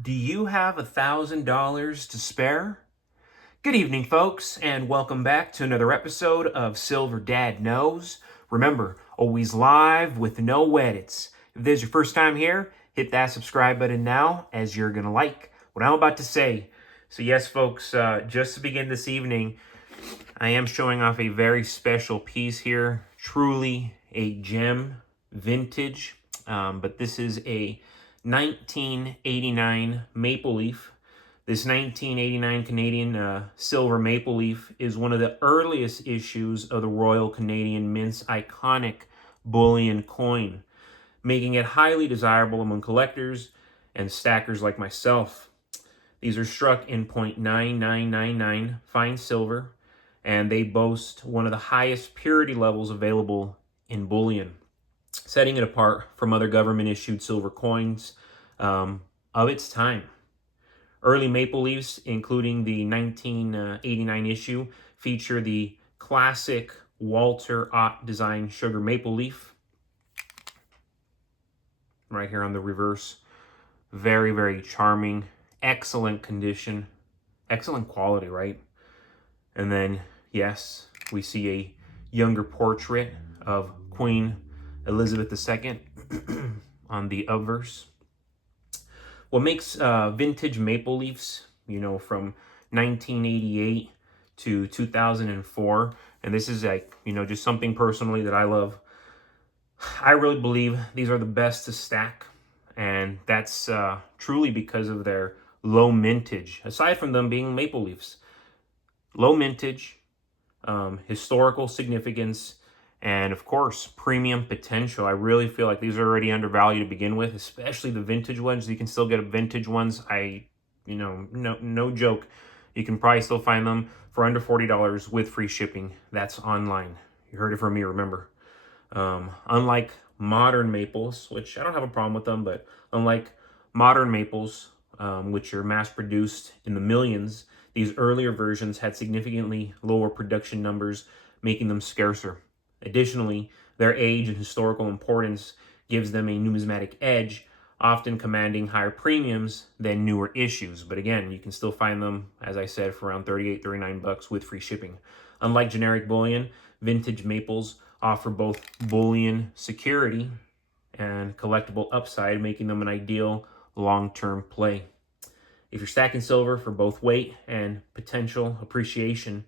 Do you have $1,000 to spare? Good evening, folks, and welcome back to another episode of Silver Dad Knows. Remember, always live with no edits. If this is your first time here, hit that subscribe button now, as you're going to like what I'm about to say. So yes, folks, just to begin this evening, I am showing off a very special piece here. Truly a gem, vintage. But this is a 1989 Maple Leaf. This 1989 Canadian silver Maple Leaf is one of the earliest issues of the Royal Canadian Mint's iconic bullion coin, making it highly desirable among collectors and stackers like myself. These are struck in .9999 fine silver, and they boast one of the highest purity levels available in bullion, setting it apart from other government-issued silver coins of its time. Early Maple Leafs, including the 1989 issue, feature the classic Walter Ott design sugar maple leaf right here on the reverse. Very, very charming, excellent condition, excellent quality, right? And then, yes, we see a younger portrait of Queen Elizabeth II on the obverse. What makes vintage Maple Leafs, from 1988 to 2004, and this is like, just something personally that I love. I really believe these are the best to stack, and that's truly because of their low mintage, aside from them being Maple Leafs. Low mintage, historical significance, and of course, premium potential. I really feel like these are already undervalued to begin with, especially the vintage ones. You can still get vintage ones. No joke. You can probably still find them for under $40 with free shipping. That's online. You heard it from me, remember. Unlike modern maples, which I don't have a problem with them, but unlike modern maples, which are mass produced in the millions, these earlier versions had significantly lower production numbers, making them scarcer. Additionally, their age and historical importance gives them a numismatic edge, often commanding higher premiums than newer issues. But again, you can still find them, as I said, for around $38, $39 with free shipping. Unlike generic bullion, vintage maples offer both bullion security and collectible upside, making them an ideal long-term play. If you're stacking silver for both weight and potential appreciation,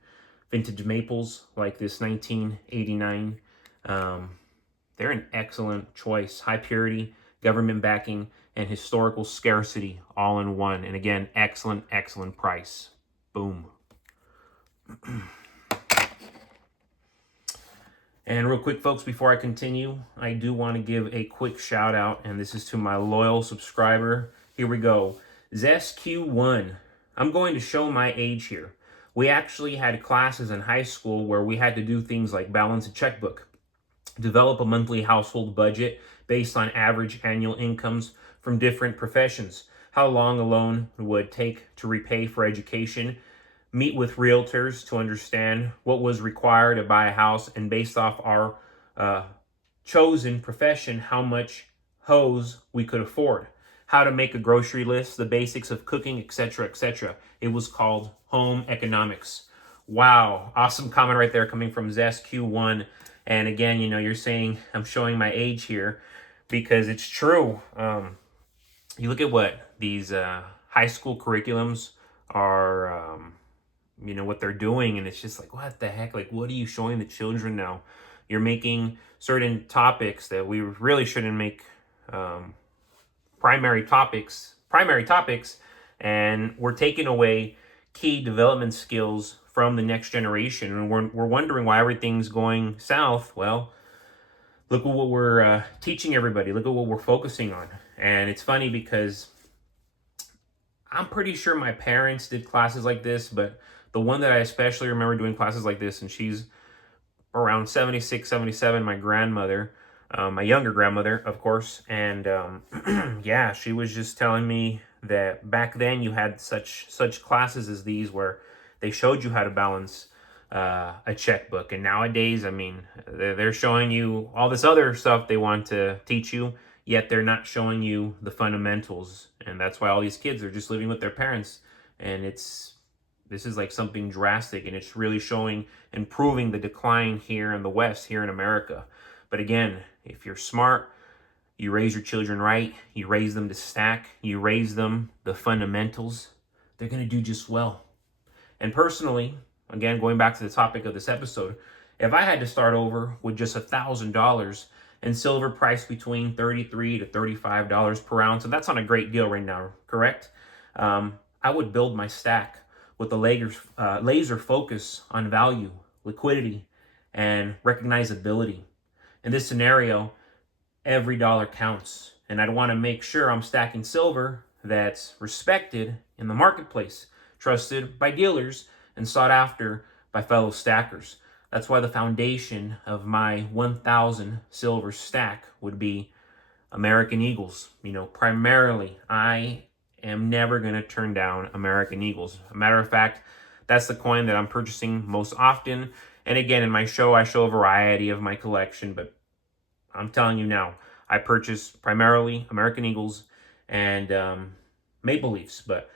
vintage maples like this 1989, they're an excellent choice. High purity, government backing, and historical scarcity all in one. And again, excellent, excellent price. Boom. And real quick, folks, before I continue, I do want to give a quick shout out, and this is to my loyal subscriber. Here we go. ZesQ1. I'm going to show my age here. We actually had classes in high school where we had to do things like balance a checkbook, develop a monthly household budget based on average annual incomes from different professions, how long a loan would take to repay for education, meet with realtors to understand what was required to buy a house, and based off our chosen profession, how much hose we could afford, how to make a grocery list, the basics of cooking, etc., etc. It was called home economics. Wow, awesome comment right there coming from ZesQ1. And again, you're saying I'm showing my age here because it's true. You look at what these high school curriculums are, what they're doing, and it's just like, what the heck? Like, what are you showing the children now? You're making certain topics that we really shouldn't make primary topics, and we're taking away key development skills from the next generation, and we're wondering why everything's going south. Well, look at what we're teaching everybody. Look at what we're focusing on. And it's funny because I'm pretty sure my parents did classes like this, but the one that I especially remember doing classes like this, and she's around 76, 77, my grandmother, my younger grandmother, of course. And yeah, she was just telling me that back then you had such classes as these where they showed you how to balance a checkbook. And nowadays, I mean, they're showing you all this other stuff they want to teach you yet they're not showing you the fundamentals. And that's why all these kids are just living with their parents. And this is like something drastic, and it's really showing and proving the decline here in the West, here in America. But again, if you're smart, you raise your children right, you raise them to stack, you raise them the fundamentals, they're going to do just well. And personally, again, going back to the topic of this episode, if I had to start over with just $1,000 and silver priced between $33 to $35 per ounce, and that's on a great deal right now, correct? I would build my stack with the laser focus on value, liquidity, and recognizability. In this scenario, every dollar counts, and I'd want to make sure I'm stacking silver that's respected in the marketplace, trusted by dealers, and sought after by fellow stackers. That's why the foundation of my 1,000 silver stack would be American Eagles. Primarily, I am never going to turn down American Eagles. A matter of fact, that's the coin that I'm purchasing most often. And again, in my show, I show a variety of my collection, but I'm telling you now, I purchase primarily American Eagles and Maple Leafs. But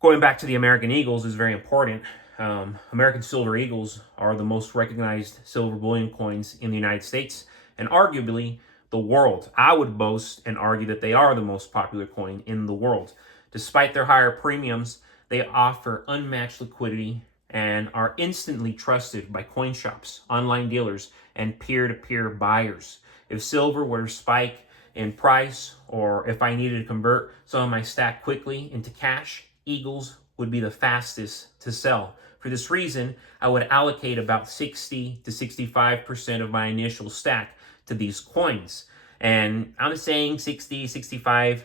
going back to the American Eagles is very important. American Silver Eagles are the most recognized silver bullion coins in the United States and arguably the world. I would boast and argue that they are the most popular coin in the world. Despite their higher premiums, they offer unmatched liquidity and are instantly trusted by coin shops, online dealers, and peer-to-peer buyers. If silver were to spike in price, or if I needed to convert some of my stack quickly into cash, Eagles would be the fastest to sell. For this reason, I would allocate about 60 to 65% of my initial stack to these coins. And I'm saying 60, 65,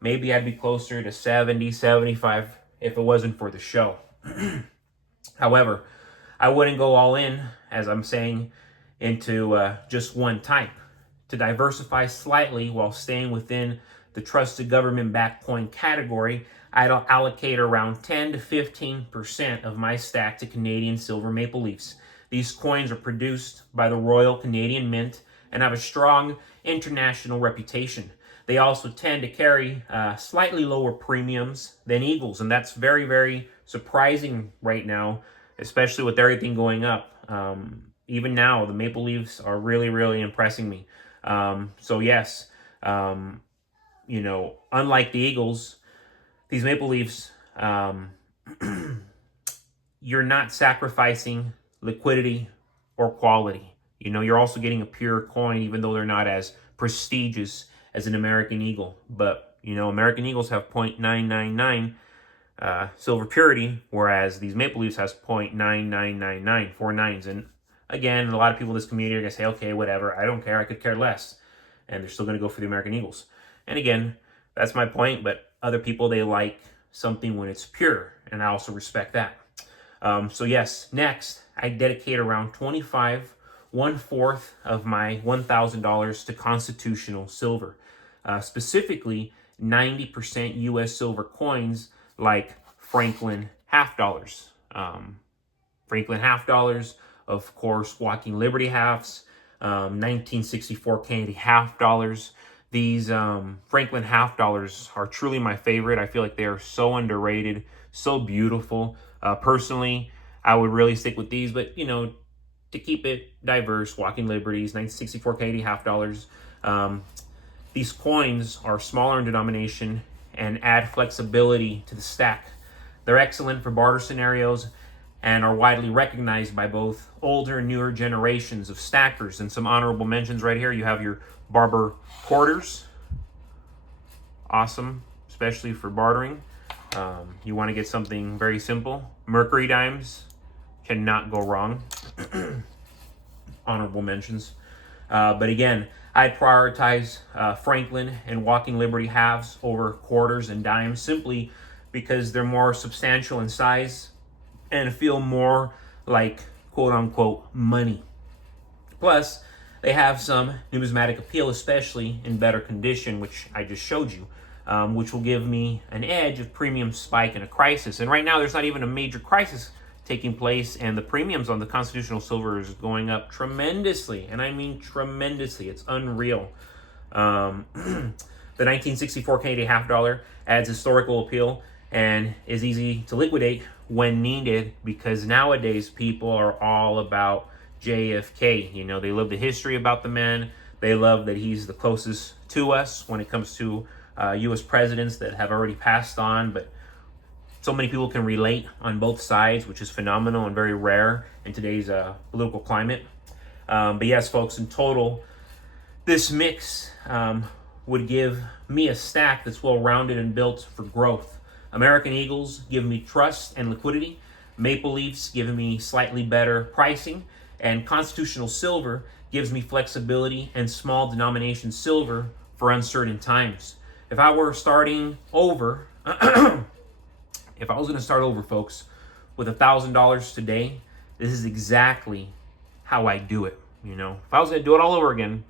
maybe I'd be closer to 70, 75 if it wasn't for the show. However, I wouldn't go all in, as I'm saying, into just one type. To diversify slightly while staying within the trusted government-backed coin category, I'd allocate around 10 to 15% of my stack to Canadian silver Maple Leafs. These coins are produced by the Royal Canadian Mint and have a strong international reputation. They also tend to carry slightly lower premiums than Eagles, and that's very, very surprising right now, especially with everything going up. Even now, the Maple Leafs are really, really impressing me. So yes, unlike the Eagles, these Maple Leafs, you're not sacrificing liquidity or quality. You're also getting a pure coin, even though they're not as prestigious as an American Eagle. But, American Eagles have 0.999 silver purity, whereas these Maple Leafs has 0.9999, 4 nines. And again, a lot of people in this community are going to say, okay, whatever, I don't care, I could care less. And they're still going to go for the American Eagles. And again, that's my point, but other people, they like something when it's pure, and I also respect that. So yes, next, I dedicate around 1/4 of my $1,000 to constitutional silver, specifically 90% U.S. silver coins like Franklin half dollars. Franklin half dollars, of course, Walking Liberty halves, 1964 Kennedy half dollars. These Franklin half dollars are truly my favorite. I feel like they are so underrated, so beautiful. Personally, I would really stick with these, but to keep it diverse, Walking Liberties, 1964 Kennedy half dollars. These coins are smaller in denomination and add flexibility to the stack. They're excellent for barter scenarios and are widely recognized by both older and newer generations of stackers. And some honorable mentions right here. You have your Barber quarters. Awesome, especially for bartering. You want to get something very simple. Mercury dimes, cannot go wrong. Honorable mentions. But again, I prioritize Franklin and Walking Liberty halves over quarters and dimes simply because they're more substantial in size and feel more like quote-unquote money. Plus, they have some numismatic appeal, especially in better condition, which I just showed you, which will give me an edge of premium spike in a crisis. And right now, there's not even a major crisis taking place, and the premiums on the constitutional silver is going up tremendously, and I mean tremendously. It's unreal. The 1964 Canadian half dollar adds historical appeal and is easy to liquidate when needed, because nowadays people are all about JFK. You know, they love the history about the man. They love that he's the closest to us when it comes to U.S. presidents that have already passed on, but so many people can relate on both sides, which is phenomenal and very rare in today's political climate. But yes, folks, in total, this mix would give me a stack that's well-rounded and built for growth. American Eagles give me trust and liquidity. Maple Leafs give me slightly better pricing. And Constitutional Silver gives me flexibility and small denomination silver for uncertain times. If I were starting over, if I was going to start over, folks, with $1,000 today, this is exactly how I do it. You know, if I was going to do it all over again,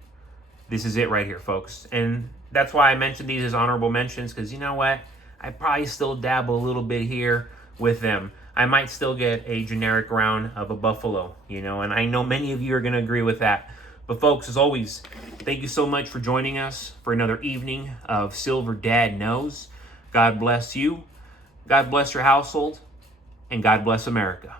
this is it right here, folks. And that's why I mentioned these as honorable mentions, because you know what? I probably still dabble a little bit here with them. I might still get a generic round of a Buffalo, you know, and I know many of you are going to agree with that. But folks, as always, thank you so much for joining us for another evening of Silver Dad Knows. God bless you, God bless your household, and God bless America.